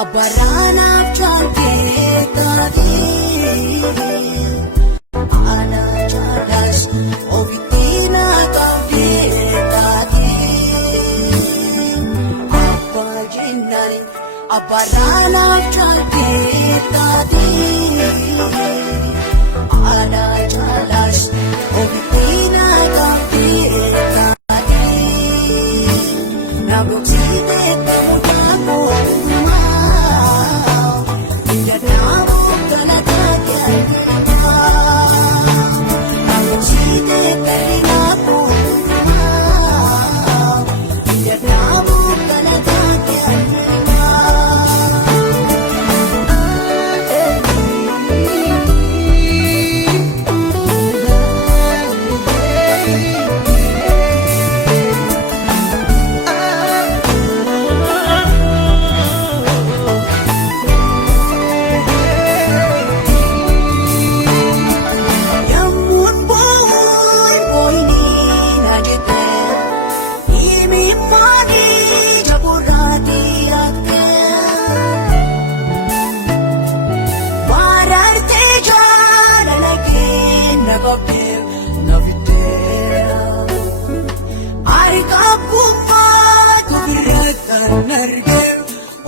Abaranaaf jaalkee taatee ana jaalas ofitti na qabdee taatee abbaa jennaani abaranaaf jaalkee taatee ana jaalas ofitti na qabdee taatee na gogsitee ta'uu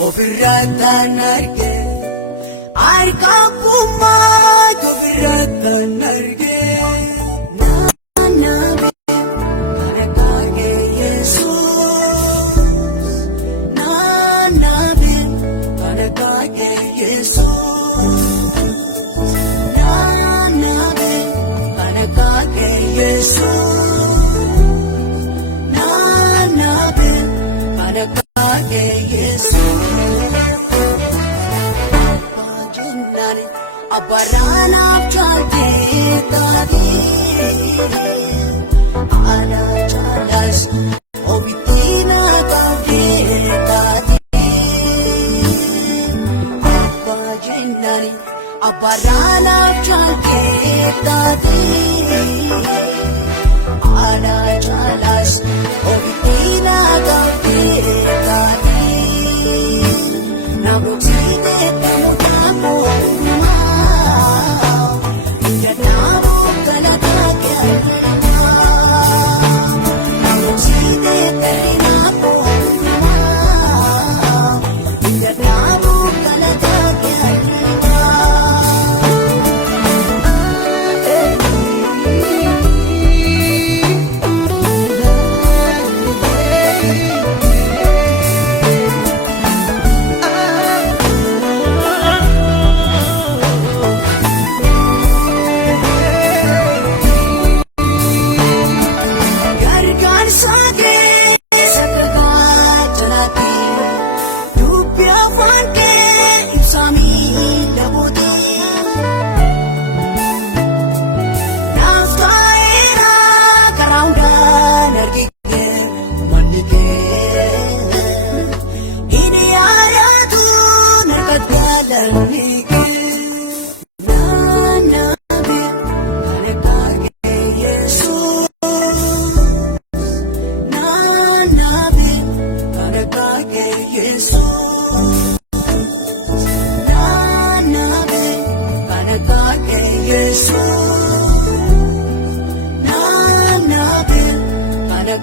Ofirratan arge, arkapuma ofirratan arge. Nanabe kanakage Jesus, nanabe kanakage Jesus, nanabe kanakage Jesus, nanabe kanakage Jesus. Abaranaaf jaalkee taatee ana jaalas ofitti na qabdee taatee abbaa jennaani abaranaaf jaalkee taatee ana jaalas ofitti na qabdee taatee na gogsitee ta'uu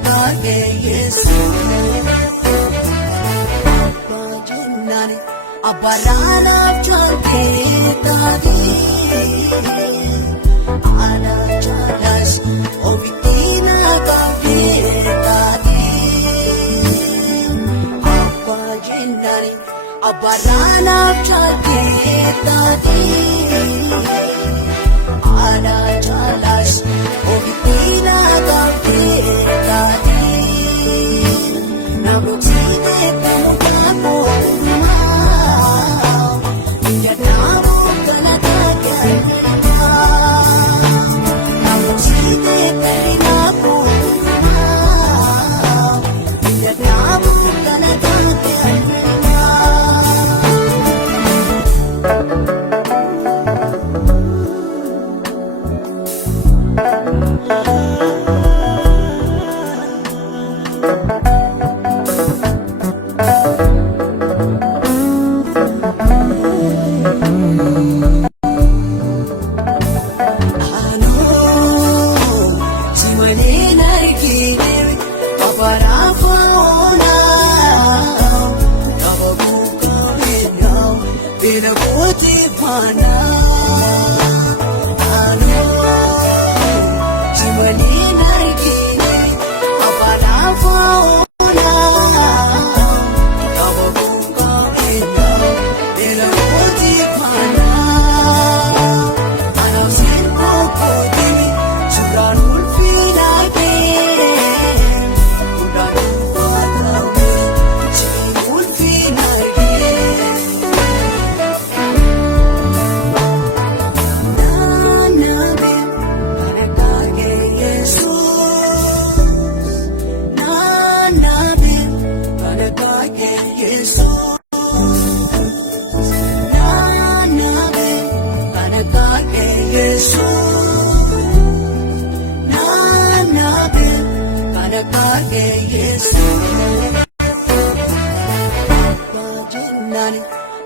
Kanakake Yesu Bajinani Abarana Chanke Tadi Ana Chalas Ovitina Kapi Tadi Bajinani Abarana Chanke Tadi Ana Chalas Ovitina Kapi Tadi Namutine Pumukamo Yanamu Kanakake Namutine Pelinapu Yanamu Kanakake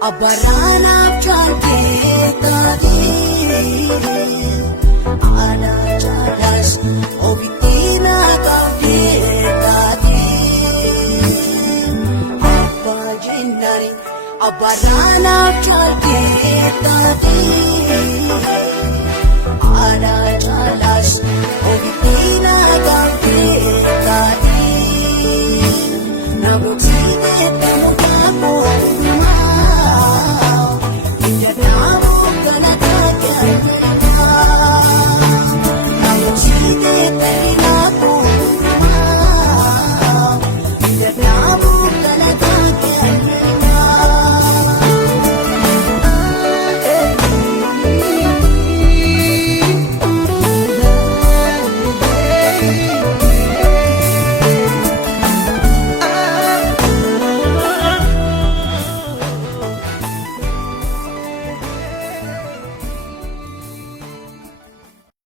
Abarana Chanke Tadi Ana Chalas Ovitina Kapi Tadi Bajinani Abarana Chanke Tadi Ana Chalas Ovitina Kapi Tadi Namutine Pumukamo Yanamu Kanakake Namutine